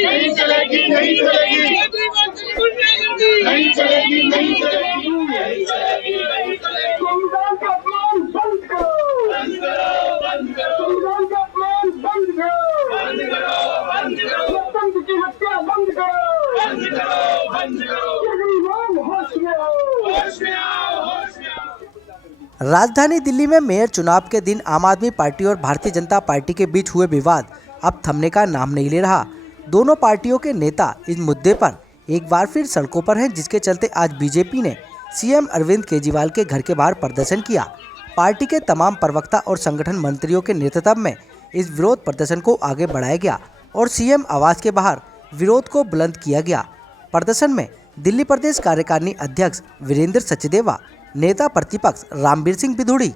नहीं चलेगी, नहीं चलेगी, नहीं चलेगी, नहीं चलेगी। संविधान का अपमान बंद करो, बंद करो, बंद करो। संविधान का अपमान बंद करो, बंद करो, बंद करो। लोकतंत्र की हत्या बंद करो, बंद करो, बंद करो। केजरीवाल होश में आओ, होश में आओ, होश में आओ। राजधानी दिल्ली में मेयर चुनाव के दिन आम आदमी पार्टी और भारतीय जनता पार्टी के बीच हुए विवाद अब थमने का नाम नहीं ले रहा। दोनों पार्टियों के नेता इस मुद्दे पर एक बार फिर सड़कों पर हैं, जिसके चलते आज बीजेपी ने सीएम अरविंद केजरीवाल के घर के बाहर प्रदर्शन किया। पार्टी के तमाम प्रवक्ता और संगठन मंत्रियों के नेतृत्व में इस विरोध प्रदर्शन को आगे बढ़ाया गया और सीएम आवास के बाहर विरोध को बुलंद किया गया। प्रदर्शन में दिल्ली प्रदेश कार्यकारिणी अध्यक्ष वीरेंद्र सचदेवा, नेता प्रतिपक्ष रामबीर सिंह बिधूड़ी,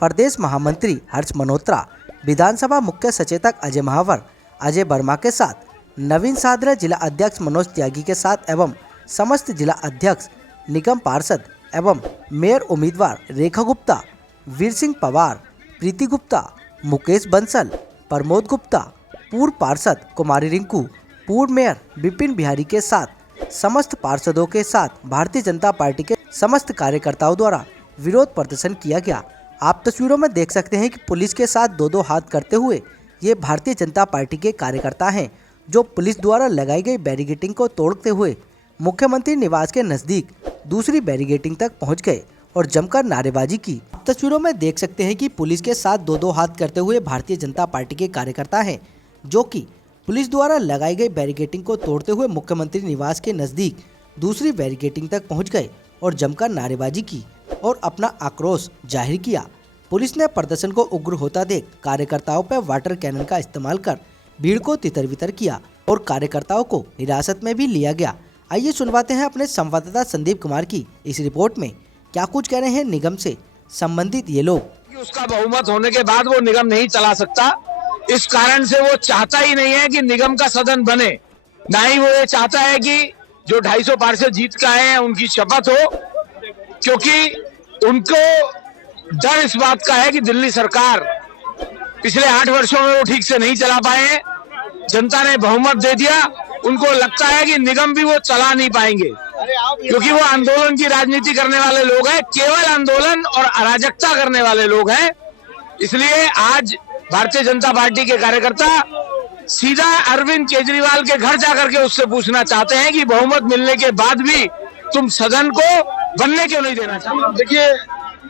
प्रदेश महामंत्री हर्ष मल्होत्रा, विधानसभा मुख्य सचेतक अजय महावर, अजय वर्मा के साथ नवीन सादरा, जिला अध्यक्ष मनोज त्यागी के साथ एवं समस्त जिला अध्यक्ष, निगम पार्षद एवं मेयर उम्मीदवार रेखा गुप्ता, वीर सिंह पवार, प्रीति गुप्ता, मुकेश बंसल, प्रमोद गुप्ता, पूर्व पार्षद कुमारी रिंकू, पूर्व मेयर विपिन बिहारी के साथ समस्त पार्षदों के साथ भारतीय जनता पार्टी के समस्त कार्यकर्ताओं द्वारा विरोध प्रदर्शन किया गया। आप तस्वीरों में देख सकते हैं कि पुलिस के साथ दो हाथ करते हुए ये भारतीय जनता पार्टी के कार्यकर्ता हैं, जो पुलिस द्वारा लगाई गई बैरिकेडिंग को तोड़ते हुए मुख्यमंत्री निवास के नजदीक दूसरी बैरिकेडिंग तक पहुंच गए और जमकर नारेबाजी की। तस्वीरों में देख सकते हैं कि पुलिस के साथ दो हाथ करते हुए भारतीय जनता पार्टी के कार्यकर्ता हैं, जो कि पुलिस द्वारा लगाई गई बैरिकेडिंग को तोड़ते हुए मुख्यमंत्री निवास के नजदीक दूसरी बैरिकेडिंग तक पहुंच गए और जमकर नारेबाजी की और अपना आक्रोश जाहिर किया। पुलिस ने प्रदर्शन को उग्र होता देख कार्यकर्ताओं पर वाटर कैनन का इस्तेमाल कर भीड़ को तितर बितर किया और कार्यकर्ताओं को हिरासत में भी लिया गया। आइए सुनवाते हैं अपने संवाददाता संदीप कुमार की इस रिपोर्ट में क्या कुछ कह रहे हैं निगम से संबंधित ये लोग। उसका बहुमत होने के बाद वो निगम नहीं चला सकता, इस कारण से वो चाहता ही नहीं है कि निगम का सदन बने। ना ही वो ये चाहता है कि जो 250 पार्षद जीत के आए हैं उनकी शपथ हो, क्योंकि उनको डर इस बात का है कि दिल्ली सरकार पिछले 8 वर्षों में वो ठीक से नहीं चला पाए। जनता ने बहुमत दे दिया, उनको लगता है कि निगम भी वो चला नहीं पाएंगे, क्योंकि वो आंदोलन की राजनीति करने वाले लोग हैं, केवल आंदोलन और अराजकता करने वाले लोग हैं। इसलिए आज भारतीय जनता पार्टी के कार्यकर्ता सीधा अरविंद केजरीवाल के घर जाकर के उससे पूछना चाहते हैं कि बहुमत मिलने के बाद भी तुम सदन को बनने क्यों नहीं देना चाहते। देखिए,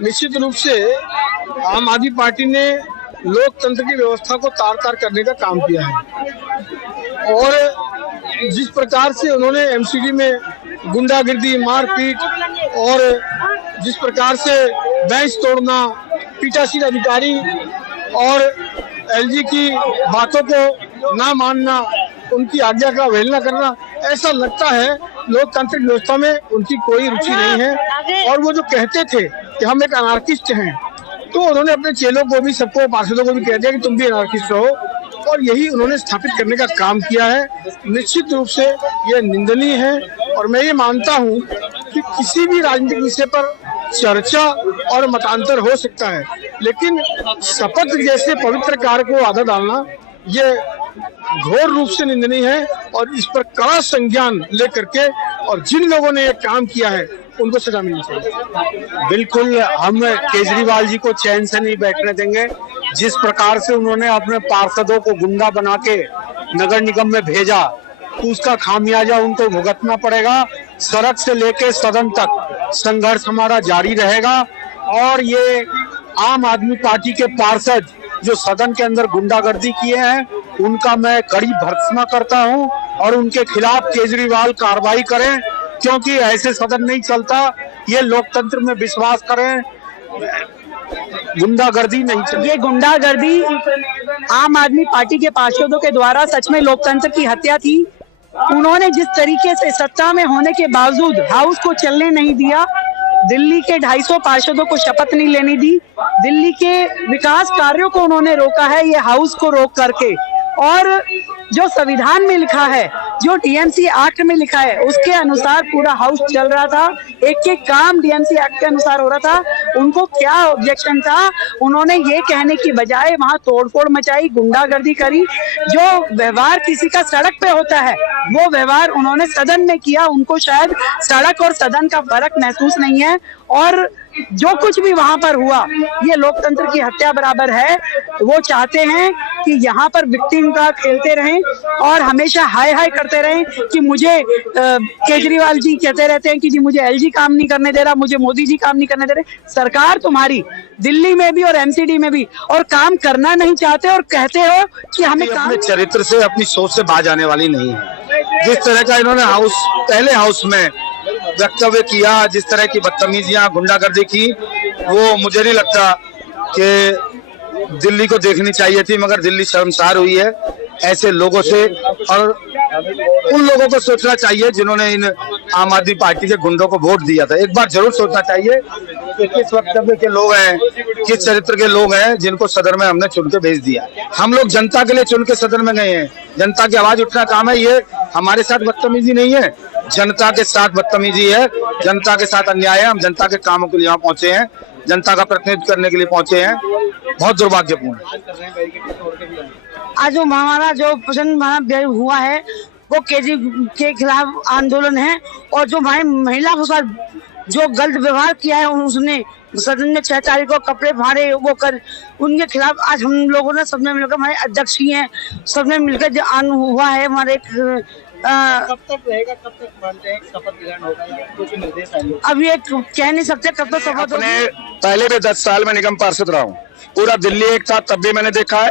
निश्चित रूप से आम आदमी पार्टी ने लोकतंत्र की व्यवस्था को तार-तार करने का काम किया है और जिस प्रकार से उन्होंने एमसीडी में गुंडागिर्दी, मारपीट और जिस प्रकार से बेंच तोड़ना, पीठासीन अधिकारी और एलजी की बातों को ना मानना, उनकी आज्ञा का अवहेलना करना, ऐसा लगता है लोकतांत्रिक व्यवस्था में उनकी कोई रुचि नहीं है। और वो जो कहते थे कि हम एक अनार्किस्ट हैं, तो उन्होंने अपने चेलों को भी, सबको, पार्षदों को भी कह दिया कि तुम भी अनार्किस्ट रहो, और यही उन्होंने स्थापित करने का काम किया है। निश्चित रूप से यह निंदनीय है और मैं ये मानता हूँ कि किसी भी राजनीतिक विषय पर चर्चा और मतांतर हो सकता है, लेकिन शपथ जैसे पवित्र कार्य को आधा डालना ये घोर रूप से निंदनीय है और इस पर कड़ा संज्ञान लेकर के और जिन लोगों ने ये काम किया है उनको सजा मिलनी चाहिए। बिल्कुल, हम केजरीवाल जी को चैन से नहीं बैठने देंगे। जिस प्रकार से उन्होंने अपने पार्षदों को गुंडा बना के नगर निगम में भेजा, तो उसका खामियाजा उनको भुगतना पड़ेगा। सड़क से लेके सदन तक संघर्ष हमारा जारी रहेगा और ये आम आदमी पार्टी के पार्षद जो सदन के अंदर गुंडागर्दी किए हैं, उनका मैं कड़ी भर्त्सना करता हूं और उनके खिलाफ केजरीवाल कार्रवाई करें, क्योंकि ऐसे सदन नहीं चलता। ये लोकतंत्र में विश्वास करें, गुंडागर्दी नहीं चलती। ये गुंडागर्दी आम आदमी पार्टी के पार्षदों के द्वारा सच में लोकतंत्र की हत्या थी। उन्होंने जिस तरीके से सत्ता में होने के बावजूद हाउस को चलने नहीं दिया, दिल्ली के 250 पार्षदों को शपथ नहीं लेने दी, दिल्ली के विकास कार्यों को उन्होंने रोका है ये हाउस को रोक करके। और जो संविधान में लिखा है, जो डीएमसी एक्ट में लिखा है उसके अनुसार पूरा हाउस चल रहा था, एक एक काम डीएमसी एक्ट के अनुसार हो रहा था। उनको क्या ऑब्जेक्शन था? उन्होंने ये कहने की बजाय वहां तोड़फोड़ मचाई, गुंडागर्दी करी। जो व्यवहार किसी का सड़क पे होता है वो व्यवहार उन्होंने सदन में किया। उनको शायद सड़क और सदन का फर्क महसूस नहीं है, और जो कुछ भी वहां पर हुआ ये लोकतंत्र की हत्या बराबर है। वो चाहते हैं कि यहाँ पर विक्टिम का खेलते रहें और हमेशा हाय हाय करते रहें कि मुझे केजरीवाल जी कहते रहते हैं कि जी मुझे एलजी काम नहीं करने दे रहा, मुझे मोदी जी काम नहीं करने दे रहे। सरकार तुम्हारी दिल्ली में भी और एमसीडी में भी, और काम करना नहीं चाहते और कहते हो कि हमें अपने चरित्र से, अपनी सोच से बाज आने वाली नहीं है। जिस तरह का इन्होंने पहले हाउस में वक्तव्य किया, जिस तरह की बदतमीजियां, गुंडागर्दी की, वो मुझे नहीं लगता कि दिल्ली को देखनी चाहिए थी, मगर दिल्ली शर्मसार हुई है ऐसे लोगों से। और उन लोगों को सोचना चाहिए जिन्होंने इन आम आदमी पार्टी के गुंडों को वोट दिया था। एक बार जरूर सोचना चाहिए कि किस वक्तव्य के लोग हैं, किस चरित्र के लोग हैं जिनको सदन में हमने चुन के भेज दिया। हम लोग जनता के लिए चुन के सदन में गए हैं, जनता की आवाज उठना काम है। ये हमारे साथ बदतमीजी नहीं है, जनता के साथ बदतमीजी है, जनता के साथ अन्याय है। हम जनता के कामों के लिए यहाँ पहुंचे हैं, जनता का प्रतिनिधित्व करने के लिए पहुंचे हैं। बहुत दुर्भाग्यपूर्ण है। आज जो हमारा जो प्रचंड हुआ है वो केजरी के खिलाफ आंदोलन है, और जो हमारी महिला के साथ जो गलत व्यवहार किया है, उसने सदन में 6 तारीख को कपड़े फाड़े वो कर, उनके खिलाफ आज हम लोगों ने सबने मिलकर, हमारे अध्यक्ष ही हैं, सबने मिलकर हुआ है। हमारे कब तक रहेगा, कब तक मानते हैं शपथ ग्रहण होगा, या कुछ निर्देश आएंगे? अब ये कह नहीं सकते कब तक शपथ होगी। पहले भी 10 साल में निगम पार्षद रहा हूँ, पूरा दिल्ली एक था तब भी मैंने देखा है,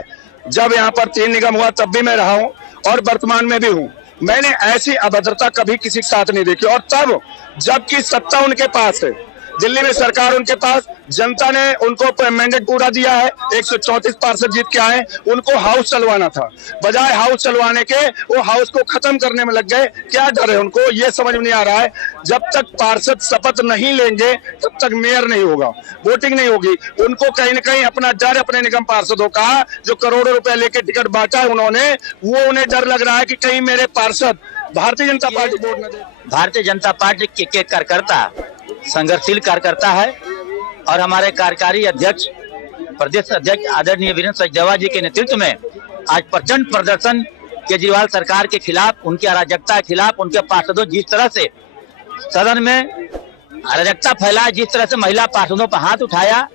जब यहाँ पर 3 निगम हुआ तब भी मैं रहा हूँ, और वर्तमान में भी हूँ। मैंने ऐसी अभद्रता कभी किसी के साथ नहीं देखी। और तब जबकि सत्ता उनके पास है, दिल्ली में सरकार उनके पास, जनता ने उनको मैंडेट पूरा दिया है, 134 पार्षद जीत के आए, उनको हाउस चलवाना था। बजाय हाउस चलवाने के वो हाउस को खत्म करने में लग गए। क्या डर है उनको, ये समझ में नहीं आ रहा है। जब तक पार्षद शपथ नहीं लेंगे तब तक मेयर नहीं होगा, वोटिंग नहीं होगी। उनको कहीं न कहीं अपना डर अपने निगम पार्षदों का, जो करोड़ों रुपए लेके टिकट बांटा है उन्होंने, वो उन्हें डर लग रहा है कि कहीं मेरे पार्षद भारतीय जनता पार्टी वोट न दे। भारतीय जनता पार्टी के कार्यकर्ता संघर्षशील कार्यकर्ता है, और हमारे कार्यकारी अध्यक्ष, प्रदेश अध्यक्ष आदरणीय वीरेंद्र सचदेवा जी के नेतृत्व में आज प्रचंड प्रदर्शन केजरीवाल सरकार के खिलाफ, उनकी अराजकता के खिलाफ, उनके पार्षदों जिस तरह से सदन में अराजकता फैला, जिस तरह से महिला पार्षदों पर हाथ उठाया,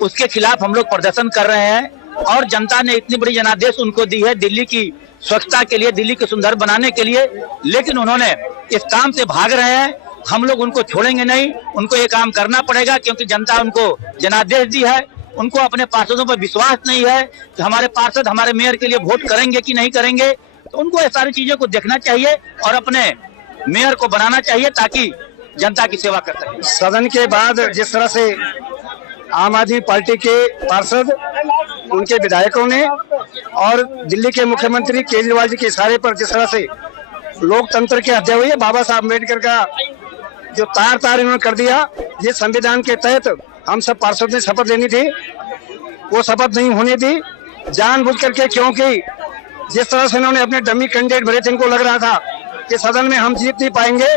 उसके खिलाफ हम लोग प्रदर्शन कर रहे हैं। और जनता ने इतनी बड़ी जनादेश उनको दी है दिल्ली की स्वच्छता के लिए, दिल्ली को सुंदर बनाने के लिए, लेकिन उन्होंने इस काम से भाग रहे हैं। हम लोग उनको छोड़ेंगे नहीं, उनको ये काम करना पड़ेगा, क्योंकि जनता उनको जनादेश दी है। उनको अपने पार्षदों पर विश्वास नहीं है कि हमारे पार्षद हमारे मेयर के लिए वोट करेंगे कि नहीं करेंगे। तो उनको ये सारी चीजों को देखना चाहिए और अपने मेयर को बनाना चाहिए ताकि जनता की सेवा कर सके। सदन के बाद जिस तरह से आम आदमी पार्टी के पार्षद, उनके विधायकों ने और दिल्ली के मुख्यमंत्री केजरीवाल जी के इशारे पर जिस तरह से लोकतंत्र की हत्या हुई है, बाबा साहब अम्बेडकर का जो तार इन्होंने कर दिया, ये संविधान के तहत हम सब पार्षद ने शपथ लेनी थी, वो शपथ नहीं होनी थी जानबूझ करके, क्योंकि जिस तरह से इन्होंने अपने डमी कैंडिडेट भरे थे, इनको लग रहा था कि सदन में हम जीत नहीं पाएंगे।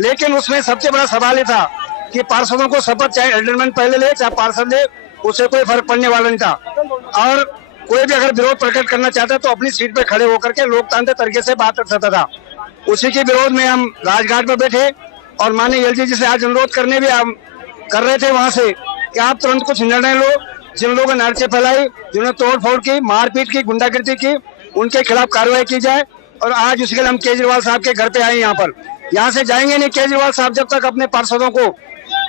लेकिन उसमें सबसे बड़ा सवाल ये था कि पार्षदों को शपथ चाहे एल्डरमैन पहले ले चाहे पार्षद ले, उससे कोई फर्क पड़ने वाला नहीं था। और कोई भी अगर विरोध प्रकट करना चाहता तो अपनी सीट पे खड़े होकर के लोकतांत्रिक तरीके से बात कर सकता था। उसी के विरोध में हम राजघाट पर बैठे और माननीय एलजी जी से आज अनुरोध करने भी हम कर रहे थे वहां से कि आप तुरंत कुछ निर्णय लो। जिन लोगों ने नारे फैलाई, जिन्होंने तोड़फोड़ की, मारपीट की, गुंडागर्दी की, उनके खिलाफ कार्रवाई की जाए। और आज उसके लिए हम केजरीवाल साहब के घर पे आए, यहाँ से जाएंगे नहीं केजरीवाल साहब जब तक अपने पार्षदों को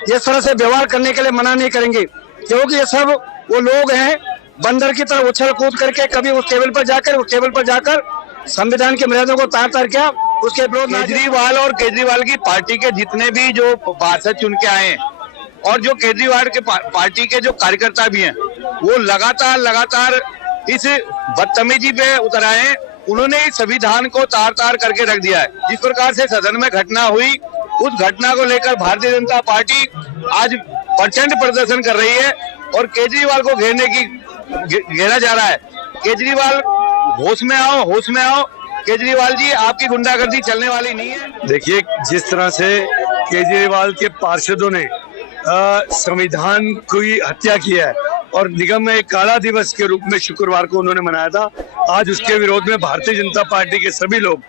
इस तरह से व्यवहार करने के लिए मना नहीं करेंगे, क्योंकि ये सब वो लोग हैं बंदर की तरह उछल कूद करके कभी उस टेबल पर जाकर संविधान की मर्यादा को तार किया। उसके विरोध केजरीवाल और केजरीवाल की पार्टी के जितने भी जो पार्षद चुन के आए हैं और जो केजरीवाल के पार्टी के जो कार्यकर्ता भी हैं, वो लगातार इस बदतमीजी पे उतर आए हैं। उन्होंने इस संविधान को तार करके रख दिया है। जिस प्रकार से सदन में घटना हुई, उस घटना को लेकर भारतीय जनता पार्टी आज प्रचंड प्रदर्शन कर रही है और केजरीवाल को घेरा जा रहा है। केजरीवाल होश में आओ, केजरीवाल जी आपकी गुंडागर्दी चलने वाली नहीं है। देखिए, जिस तरह से केजरीवाल के पार्षदों ने संविधान की हत्या की है और निगम में एक काला दिवस के रूप में शुक्रवार को उन्होंने मनाया था, आज उसके विरोध में भारतीय जनता पार्टी के सभी लोग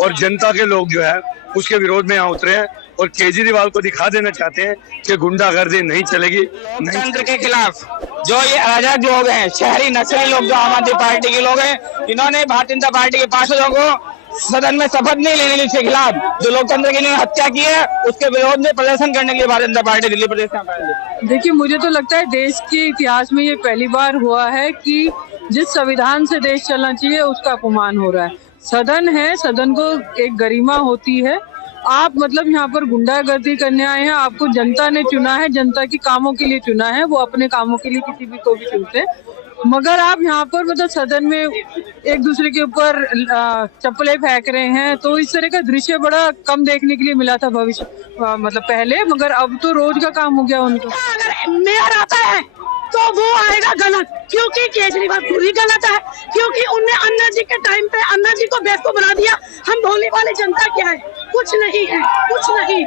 और जनता के लोग जो है उसके विरोध में यहाँ उतरे हैं और केजरीवाल को दिखा देना चाहते हैं कि गुंडागर्दी नहीं चलेगी। लोकतंत्र के खिलाफ जो ये अराजक लोग हैं, शहरी नक्सली लोग जो आम आदमी पार्टी के लोग हैं, इन्होंने भारतीय जनता पार्टी के पार्षदों को सदन में शपथ नहीं लेने के खिलाफ जो लोकतंत्र की हत्या की है उसके विरोध में प्रदर्शन करने के लिए भारतीय जनता पार्टी दिल्ली प्रदेश में। देखिए, मुझे तो लगता है देश के इतिहास में ये पहली बार हुआ है कि जिस संविधान से देश चलना चाहिए उसका अपमान हो रहा है। सदन है, सदन को एक गरिमा होती है। आप मतलब यहाँ पर गुंडागर्दी करने आए हैं। आपको जनता ने चुना है, जनता के कामों के लिए चुना है, वो अपने कामों के लिए किसी भी को भी चुनते हैं, मगर आप यहाँ पर मतलब सदन में एक दूसरे के ऊपर चप्पलें फेंक रहे हैं। तो इस तरह का दृश्य बड़ा कम देखने के लिए मिला था भविष्य मतलब पहले, मगर अब तो रोज का काम हो गया उनको। अगर मेयर आता है तो वो आएगा गलत, क्योंकि केजरीवाल पूरी गलत है, क्योंकि उनने अन्ना जी के टाइम पे अन्ना जी को बेवकूफ बना दिया। हम भोली वाली जनता क्या है, कुछ नहीं है, कुछ नहीं।